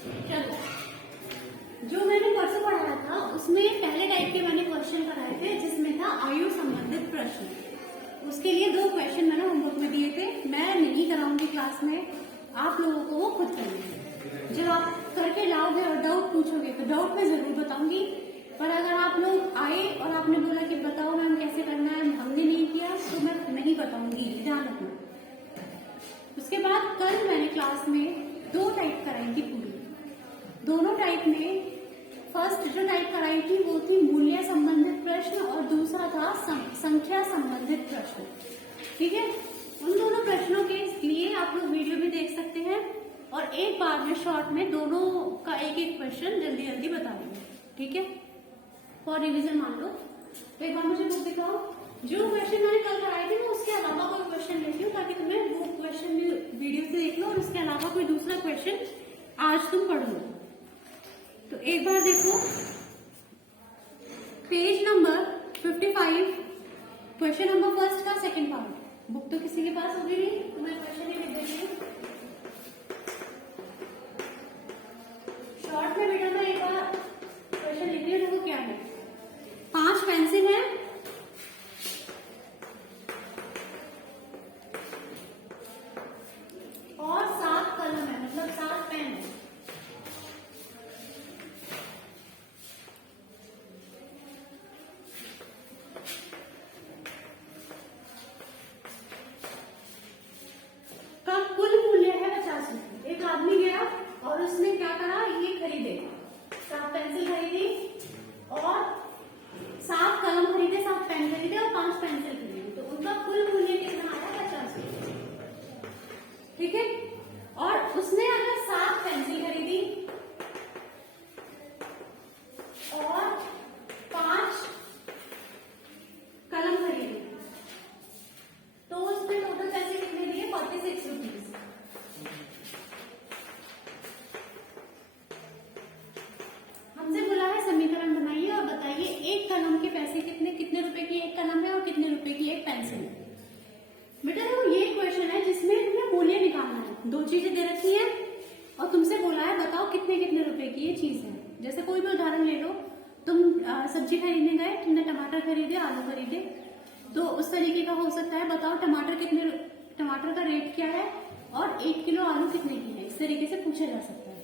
चलो, जो मैंने परसों पढ़ाया था उसमें पहले टाइप के मैंने क्वेश्चन कराए थे जिसमें था आयु संबंधित प्रश्न। उसके लिए 2 क्वेश्चन मैंने होमवर्क में दिए थे। मैं नहीं कराऊंगी क्लास में, आप लोगों को वो खुद करना। जब आप करके लाओगे और डाउट पूछोगे तो डाउट में जरूर बताऊंगी, पर अगर आप लोग आए और आपने बोला कि बताओ मैम कैसे करना है, हमने नहीं किया तो मैं नहीं बताऊंगी, ध्यान रखना। उसके बाद कल मैंने क्लास में 2 टाइप कराई थी पूरी। दोनों टाइप में फर्स्ट जो टाइप कराई थी वो थी मूल्य संबंधित प्रश्न और दूसरा था संख्या संबंधित प्रश्न। ठीक है, उन दोनों प्रश्नों के लिए आप लोग वीडियो भी देख सकते हैं और एक बार में शॉर्ट में दोनों का एक एक क्वेश्चन जल्दी जल्दी बता देंगे। ठीक है, फॉर रिविजन मान लो। तो एक बार मुझे बुक दिखाओ। जो क्वेश्चन मैंने कल कराए थे मैं उसके अलावा कोई क्वेश्चन लेती हूँ ताकि तुम्हें वो क्वेश्चन भी वीडियो से देख लो और उसके अलावा कोई दूसरा क्वेश्चन आज तुम पढ़ लो। तो एक बार देखो, page number 55, question number first का सेकंड पार्ट। बुक तो किसी के पास होगी नहीं तो मैं क्वेश्चन ही लिख देती हूँ शॉर्ट में। बेटा मैं एक बार क्वेश्चन लिख रही हूँ, देखो क्या है। 5 पेंसिल है और 7 कलम है, मतलब 7 पेन है। का कुल मूल्य है 50 रुपए। एक आदमी गया और उसने क्या करा, ये खरीदे, 7 पेंसिल खरीदी और 7 कलम खरीदे, 7 पेन खरीदे और 5 पेंसिल खरीदे। तो उनका कुल मूल्य कितना आया, 50 रुपए। ठीक है, और उसने अगर 7 पेंसिल खरीदी और 5 कलम खरीदी तो उसने टोटल पैसे कितने दिए, 46 रुपीज। हमसे बोला है समीकरण बनाइए और बताइए एक कलम के पैसे कितने, कितने रुपए की एक कलम है और कितने रुपए की एक पेंसिल है। बेटा देखो ये क्वेश्चन है जिसमें तुम्हें मूल्य निकालना है। 2 चीजें दे रखी है और तुमसे बोला है बताओ कितने कितने रुपए की ये चीज है। जैसे कोई भी उदाहरण ले लो, तुम सब्जी खरीदने गए, तुमने टमाटर खरीदे, आलू खरीदे, तो उस तरीके का हो सकता है बताओ टमाटर का रेट क्या है और 1 किलो आलू कितने की है। इस तरीके से पूछा जा सकता है।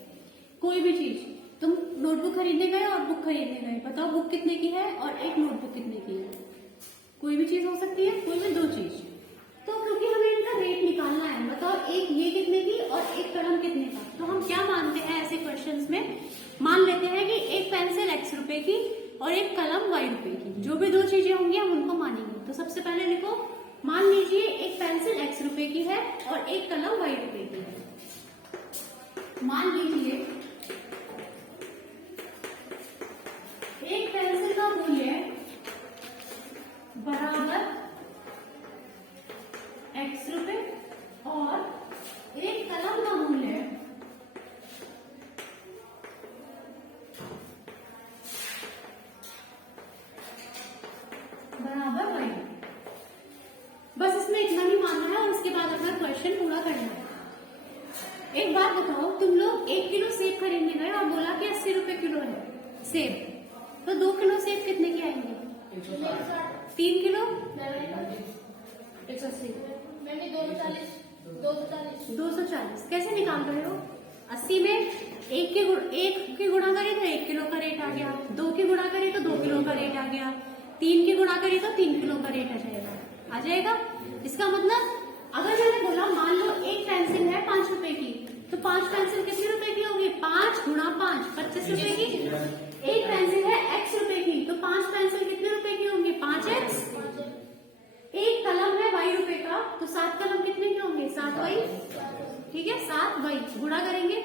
कोई भी चीज, तुम नोटबुक खरीदने गए और बुक खरीदने गए, बताओ बुक कितने की है और एक नोटबुक कितने की है। कोई भी चीज हो सकती है, कोई भी 2 चीज। तो क्योंकि हमें इनका रेट निकालना है, बताओ एक ये कितने की और एक कलम कितने का, तो हम क्या मानते हैं ऐसे क्वेश्चंस में, मान लेते हैं कि एक पेंसिल X रुपए की और एक कलम Y रुपए की। जो भी 2 चीजें होंगी हम उनको मानेंगे। तो सबसे पहले लिखो, मान लीजिए एक पेंसिल X रुपए की है और एक कलम Y रुपए की है। मान लीजिए एक पेंसिल का मूल्य बराबर X रुपए और एक कलम का मूल्य बराबर Y। बस इसमें इतना ही मानना है और उसके बाद अपना क्वेश्चन पूरा करना है। एक बात बताओ, तुम लोग 1 किलो सेब खरीदने गए और बोला कि 80 रुपए किलो है सेब, तो 2 किलो सेब कितने की आएंगे, 3 किलो 180, मैंने 240 कैसे निकाल रहे हो। 80 में 1 की गुणा करें तो 1 किलो का रेट आ गया, 2 की गुणा करें तो 2 किलो का रेट आ गया, 3 की गुणा करें तो 3 किलो का रेट आ जाएगा। इसका मतलब अगर मैंने बोला मान लो एक पेंसिल है 5 रुपए की, तो 5 पेंसिल कितने रुपए की होगी, 5 गुणा 5 25 रुपए की। एक पेंसिल है X रुपए की, तो 5 पेंसिल कितने रुपए की होंगी, 5X। एक कलम है Y रुपए का, तो 7 कलम कितने के होंगे, 7Y। ठीक है, 7Y गुणा करेंगे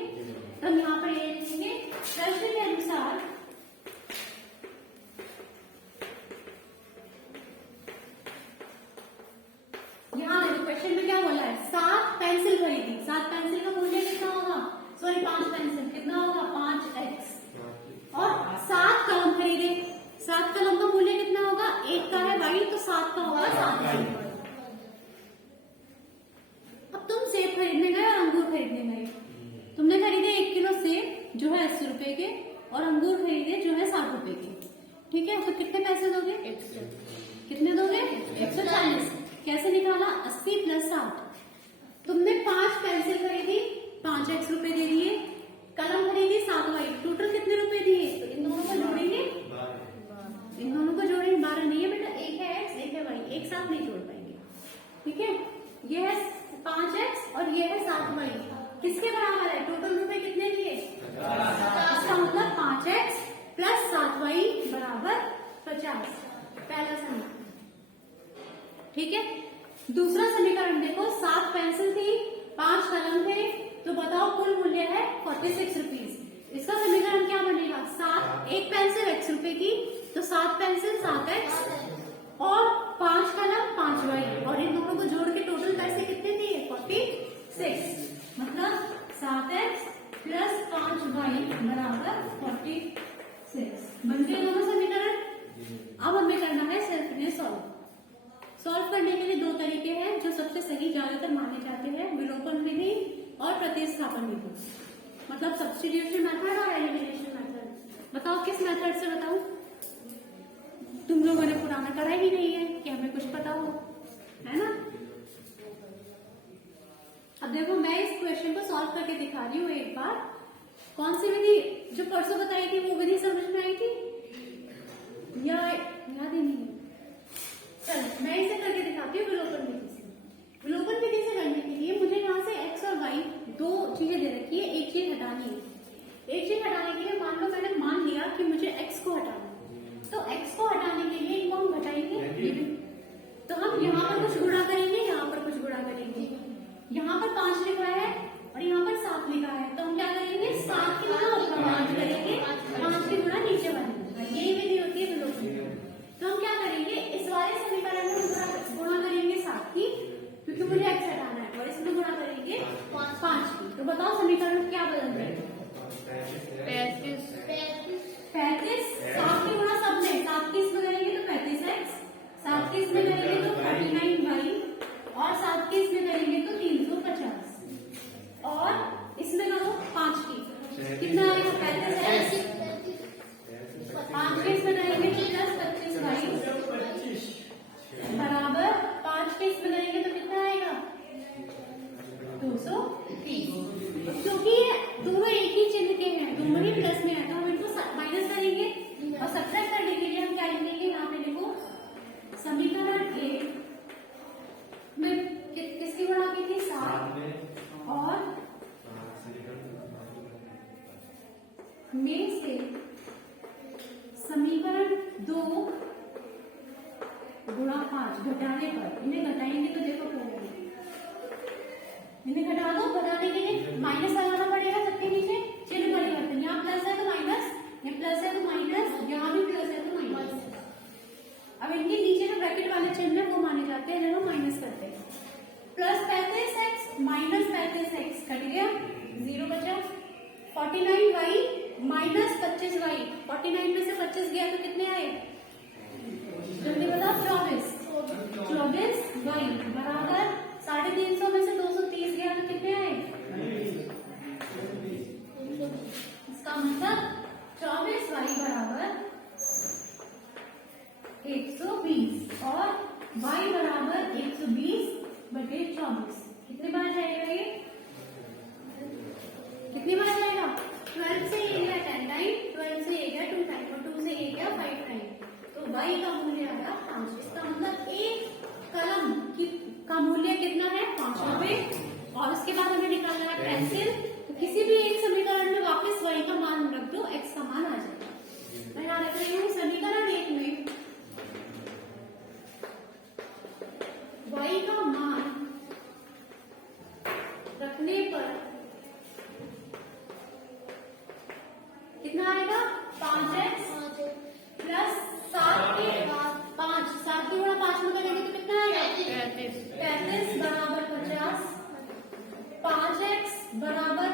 तो हम यहाँ पर ये लिखेंगे प्रश्न के अनुसार यहाँ देखो क्वेश्चन में क्या बोला है, 7 पेंसिल खरीदी, 7 पेंसिल का मूल्य कितना होगा, सॉरी 5 पेंसिल कितना होगा, 5X। और 7 कलम खरीदे, 7 कलम का मूल्य कितना होगा, 1 का है Y तो 7 का होगा 7Y। अब तुम सेब खरीदने गए और अंगूर खरीदने गए, तुमने खरीदे 1 किलो सेब और अंगूर खरीदे जो है 60 रुपए के, ठीक है, तो कितने पैसे दोगे? कितने दोगे? 140। कैसे निकाला? 80 + 60। तुमने 5 पेंसिल खरीदी, 5x रुपए दे दिए, कलम खरीदी 7y, टोटल कितने रुपए दिए? तो इन दोनों को जोड़ेंगे, इन दोनों को जोड़ेंगे। 12 नहीं है बेटा, एक है x एक है y, एक साथ नहीं जोड़ पाएंगे, ठीक है। ये है 5x और ये है 7y, किसके बराबर है? टोटल रुपए कितने दिए? इसका मतलब 5x + 7y = 50। पहला समीकरण, ठीक है। दूसरा समीकरण देखो, 7 पेंसिल थी, 5 कलम थे, तो बताओ कुल मूल्य है 46 रुपीज। इसका समीकरण क्या बनेगा? 7, एक पेंसिल x रुपए की, तो 7 पेंसिल 7x और 5 कलम 5y, और इन दोनों को जोड़ के टोटल पैसे कितने दिए? 46। मतलब 7x + 5y = 46। बन गए दोनों समीकरण। अब हमें करना है सेल्फ ने सॉल्व करने के लिए 2 तरीके हैं जो सबसे सही ज्यादातर माने जाते हैं, विलोपन विधि और प्रतिस्थापन विधि, मतलब सब्स्टिट्यूशन मेथड और एलिमिनेशन मेथड। बताओ किस मेथड से बताऊं? तुम लोगों ने पुराना करा ही नहीं है कि हमें कुछ पता हो, है ना। अब देखो मैं इस क्वेश्चन को सॉल्व करके दिखा रही हूँ एक बार। कौन सी विधि जो परसों बताई थी वो विधि समझ में आई थी या याद ही नहीं? चल मैं इसे करके दिखाती हूँ विलोपन विधि से। विलोपन विधि से करने के लिए मुझे यहाँ से x और y 2 चीजें दे रखी है, एक चीज हटानी है। एक चीज हटाने के लिए मान लो मैंने मान लिया कि मुझे x को हटाना है, तो x को हटाने के लिए इनको हम घटाएंगे, तो हम यहाँ पर कुछ गुणा करेंगे, यहाँ पर कुछ गुणा करेंगे। यहाँ पर 5 लिखा है और यहाँ पर 7 लिखा है, तो हम क्या करेंगे? 7 की गुणा ऊपर 5 करेंगे, 5 की गुणा नीचे बनाएंगे। यही विधि होती है विलोपन। तो हम क्या करेंगे? इस वाले समीकरण में गुणा करेंगे 7 की, क्योंकि मुझे x हटाना है, और इसमें गुणा करेंगे 5 की। तो बताओ समीकरण क्या बदल जाएगा? 35। 7 की गुणा सब में, 7 की इसमें करेंगे तो 35x, 7 की इसमें करेंगे तो 39y, और 7 की इसमें करेंगे तो 350, और इसमें करो 5 की, कितना आएगा? 35x, 5 के इसमें करेंगे तो +25y बराबर 5 के इसमें करेंगे तो कितना आएगा? 230। क्योंकि दोनों एक ही चिन्ह के हैं, दोनों ही प्लस में है, तो हम इनको माइनस करेंगे, और सब्ट्रैक्ट करने के लिए हम क्या लिखेंगे? यहाँ पे देखो समीकरण 1 में किसकी गुणा की थी? 7, और में से समीकरण 2 गुणा 5 घटाने पर, इन्हें घटाएंगे तो देखो क्या होगा, इन्हें घटा दो। घटाने के लिए माइनस लगाना पड़ेगा सबके नीचे, चिन्ह परिवर्तन, यहाँ प्लस है तो माइनस, यहाँ प्लस है तो माइनस, यहाँ भी प्लस है तो माइनस। अब इनके नीचे जो ब्रैकेट वाले चिन्ह है वो माने जाते हैं जब हम माइनस करते हैं। +35x -35x कट गया, 0 बचा। 49y -25y, 49 में से 25 गया तो कितने आए? जल्दी बताओ। 24y बराबर 350 में से 230 गया तो कितने आए? इसका मतलब 24y बराबर 120 और y बराबर 120/24। कितने बार जाएगा ये? कितनी बार जाएगा? 12 से ये गया 10 टाइम, 12 से ये गया 2 टाइम, और 2 से ये गया 5 टाइम, तो y का मूल्य आ गया 5। इसका मतलब एक कलम का मूल्य कितना है? 5 रुपए। और उसके बाद हमें निकालना है पेंसिल, तो किसी भी एक समीकरण में वापस y का मान रख दो, x का मान आ जाएगा। मैं यहाँ रख रही हूँ समीकरण 1 में y का मान रखने पर कितना आएगा? 5x + 7 के 5, 7 की गुणा 5 में करेंगे तो कितना आएगा? 35 बराबर 50, 5x बराबर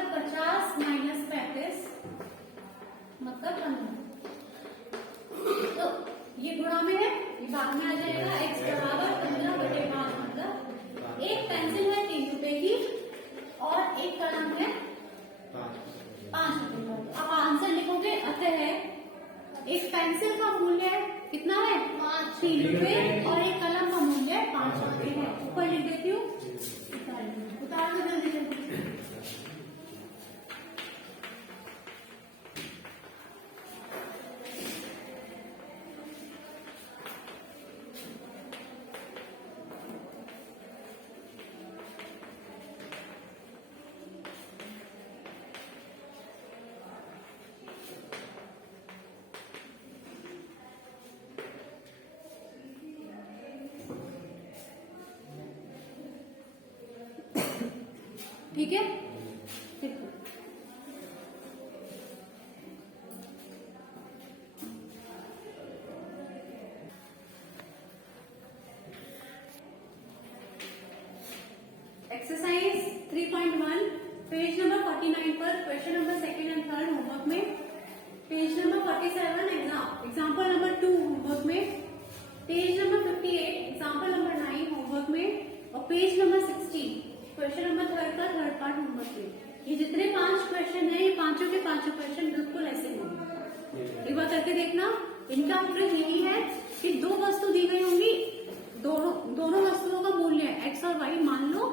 एक पेंसिल का मूल्य कितना है 3 रुपए और एक कलम का मूल्य 5 रुपए है। ऊपर लिख देती हूँ, उतार दो जल्दी जल्दी। ठीक है, देखो एक्सरसाइज 3.1 पेज नंबर 49 पर question number second and third homework में, page number 47 example number 2 homework में, page number 58 example number 9 homework में और page number 60 question number third का थर्ड पार्ट होमवर्क में। ये जितने 5 क्वेश्चन है, ये पांचों के पांचों क्वेश्चन बिल्कुल ऐसे होंगे। एक बार करके देखना। इनका मतलब यही है कि दो वस्तु दी गई होंगी, दोनों वस्तुओं का मूल्य x और y मान लो,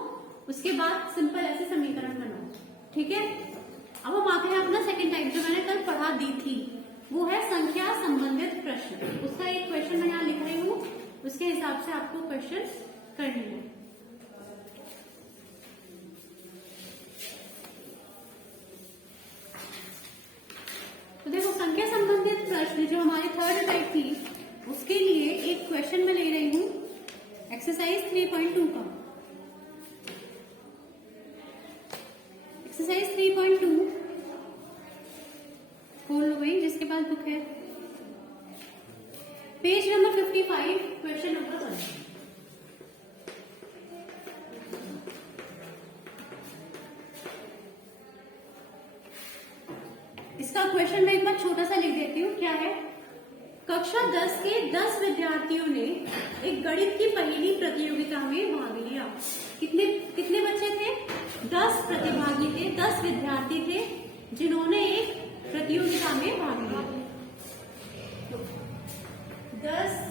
उसके बाद सिंपल ऐसे समीकरण बनाओ। ठीक है, अब हम आते हैं अपना सेकेंड टाइप जो मैंने कल पढ़ा दी थी, वो है संख्या संबंधित प्रश्न। उसका एक क्वेश्चन मैं यहाँ लिख रही हूँ, उसके हिसाब से आपको क्वेश्चन करने हैं। तो देखो संख्या संबंधित प्रश्न जो हमारी थर्ड टाइप थी, उसके लिए एक क्वेश्चन मैं ले रही हूँ एक्सरसाइज 3.2 का। एक्सरसाइज 3.2 खोल लो भाई जिसके पास बुक है, पेज नंबर 55 क्वेश्चन नंबर 1। इसका क्वेश्चन मैं एक बार छोटा सा लिख देती हूँ। क्या है, कक्षा 10 के 10 विद्यार्थियों ने एक गणित की पहेली प्रतियोगिता में भाग लिया। कितने कितने बच्चे थे? 10 प्रतिभागी थे, 10 विद्यार्थी थे जिन्होंने एक प्रतियोगिता में भाग लिया। 10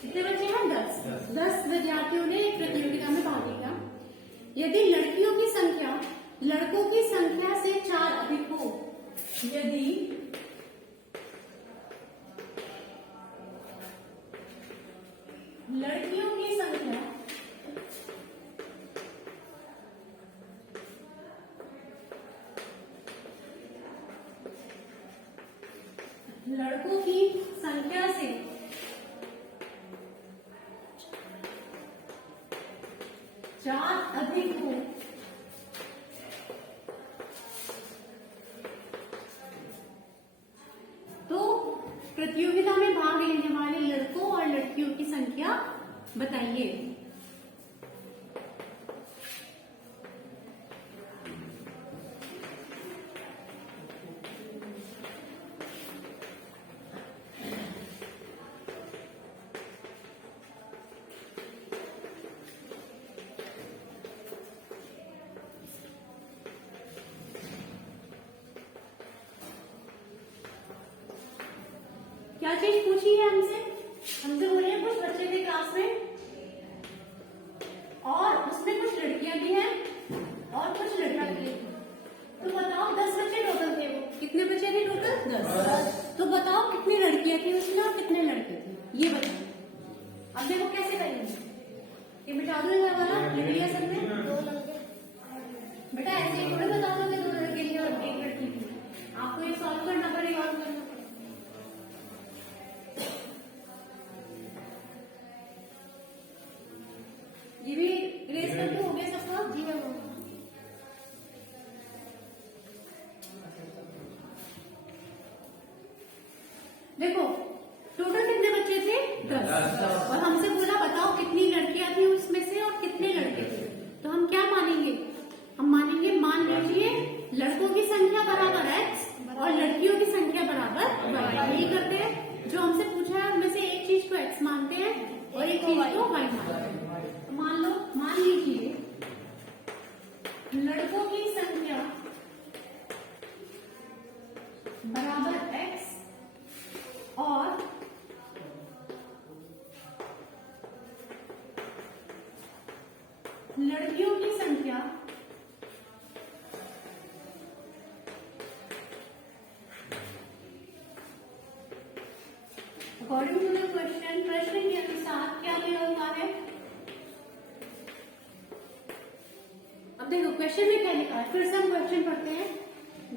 कितने बच्चे हैं? 10 विद्यार्थियों ने एक प्रतियोगिता में भाग लिया। यदि लड़कियों की संख्या लड़कों की संख्या से 4 अधिक हो, यदि लड़कियों की संख्या लड़कों की संख्या से 4 अधिक हो, तो प्रतियोगिता में भाग लेने वाले लड़कों और लड़कियों की संख्या बताइए। क्या चीज पूछी है हमसे बोले कुछ बच्चे थे क्लास में और उसमें कुछ लड़कियां भी हैं और कुछ लड़का भी है। तो बताओ 10 बच्चे टोटल थे, वो कितने बच्चे थे टोटल? 10। तो बताओ कितनी लड़कियां थी उसमें और कितने लड़के थे, ये बताओ। अब देखो कैसे करेंगे, ये बिठा दो वाला लिख लिया सबने, 2 लड़के। बेटा ऐसे ही थोड़े बता दोगे 2 लड़के लिए और 1 लड़की थी, आपको ये सॉल्व करना पड़ेगा और करना। ये भी इरेज करके हो गया सबका? जी हाँ। देखो टोटल कितने बच्चे थे? 10। और हमसे बोला बताओ कितनी लड़कियां थी उसमें से और कितने लड़कों की संख्या बराबर x और लड़कियों की संख्या बराबर y, यही करते हैं। जो हमसे पूछा है उनमें से एक चीज को x मानते हैं और एक चीज को y मानते हैं। तो मान लीजिए लड़कों की संख्या बराबर x और लड़कियों की संख्या अकॉर्डिंग टू द क्वेश्चन, प्रश्न के अनुसार क्या दिया हुआ है। अब देखो क्वेश्चन में क्या लिखा है, फिर से हम क्वेश्चन पढ़ते हैं।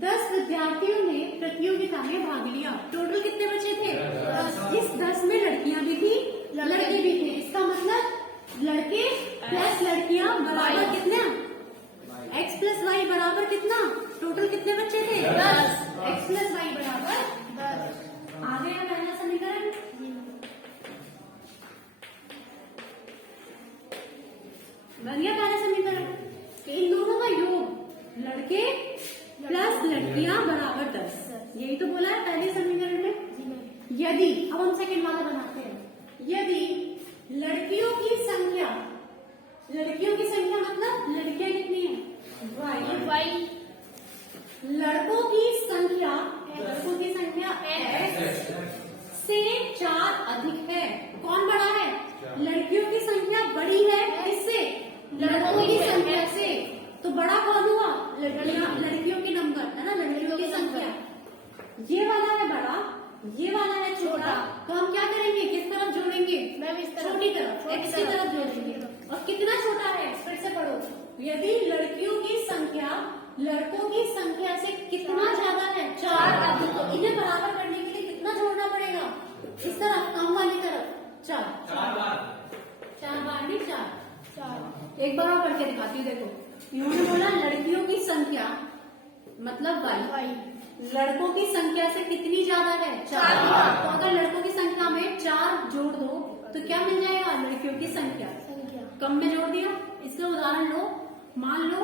10 विद्यार्थियों ने प्रतियोगिता में भाग लिया। टोटल कितने बच्चे थे? 10। इस 10 में लड़कियां भी थी, लड़के भी थे। इसका मतलब लड़के प्लस लड़कियां बराबर कितना? x प्लस वाई बराबर कितना? टोटल कितने बच्चे थे? 10। x प्लस वाई बराबर 10। आ गया पहला समीकरण। बन गया पहला समीकरण कि इन दोनों का योग लड़के प्लस लड़कियां बराबर 10। यही तो बोला है पहले समीकरण में। यदि, अब हम सेकंड वाला बनाते हैं। यदि लड़कियों की संख्या मतलब लड़कियां कितनी है? y। लड़कों की संख्या x से 4 अधिक है। कौन बड़ा है? लड़कियों की संख्या बड़ी है किससे? लड़कों की संख्या से। तो बड़ा कौन हुआ? लड़कियों के नंबर है ना, लड़कियों की संख्या। ये वाला है बड़ा, ये वाला है छोटा। तो हम क्या करेंगे? किस तरफ जोड़ेंगे? छोटी तरफ, x की तरफ जोड़ेंगे। और कितना छोटा है? फिर से पढ़ो। यदि लड़कियों की संख्या लड़कों की संख्या से कितना ज्यादा है? 4 अधिक। तो इन्हें बराबर करने के लिए कितना जोड़ना पड़ेगा? इस तरफ, कम वाली तरफ 4 बार नहीं 4। एक बार और पढ़ के दिखाती हूँ। देखो इन्होंने बोला लड़कियों की संख्या मतलब y, लड़कों की संख्या से कितनी ज्यादा है? 4। तो अगर लड़कों की संख्या में 4 जोड़ दो तो क्या मिल जाएगा? लड़कियों की संख्या कम में जोड़ दिया। इसका उदाहरण लो, मान लो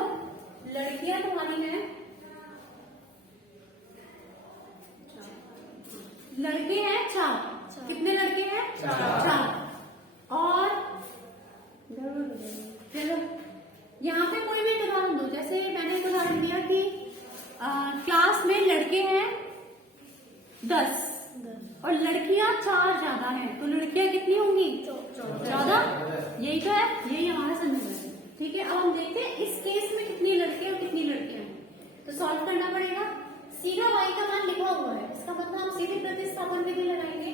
लड़कियां तुम्हारी हैं, लड़के हैं 4। कितने लड़के हैं? 4। और चलो यहाँ पे कोई भी उदाहरण दो। जैसे मैंने एक उदाहरण दिया कि क्लास में लड़के हैं 10 और लड़कियां 4 ज्यादा हैं। तो लड़कियां कितनी होंगी? ज्यादा। यही तो है, यही हमारा समीकरण है। ठीक है, अब हम देखते हैं इस केस में कितनी लड़के और कितनी लड़कियां हैं। तो सॉल्व करना पड़ेगा। सीधा y का मान लिखा हुआ है, इसका मतलब हम सीधे प्रतिस्थापन विधि लगाएंगे।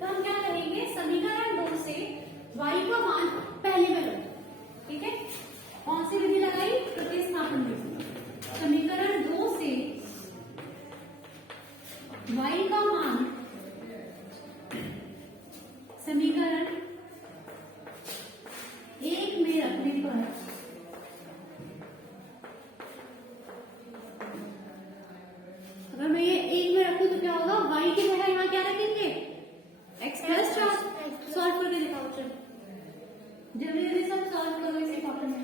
तो हम क्या करेंगे? समीकरण 2 से y का मान पहले में लो। ठीक है, कौन सी विधि लगाई? प्रतिस्थापन विधि। समीकरण 2 से y का मान समीकरण 1 में रखने पर अगर मैं ये 1 में रखूं तो क्या होगा? y की जगह यहाँ क्या रखेंगे? x plus 4। सॉल्व करके दिखाओ। चलो जल्दी सब सॉल्व करो इसे प्रॉब्लम में।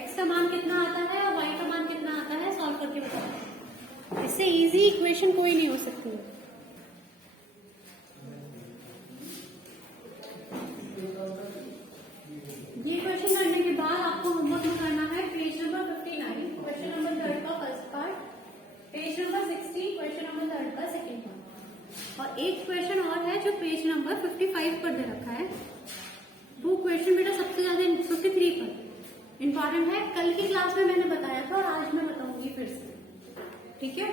x का मान कितना आता है और y का मान कितना आता है? सॉल्व करके बताओ। इससे इजी इक्वेशन कोई नहीं हो सकती। ये क्वेश्चन करने के बाद आपको होमवर्क में करना है पेज नंबर 59 क्वेश्चन नंबर 3 का first part, page number 60 question number 3 का सेकंड पार्ट, और एक क्वेश्चन और है जो पेज नंबर 55 पर दे रखा है। वो क्वेश्चन बेटा सबसे ज्यादा 53 पर इम्पोर्टेंट है। कल की क्लास में मैंने बताया था और आज मैं बताऊंगी फिर से। ठीक है।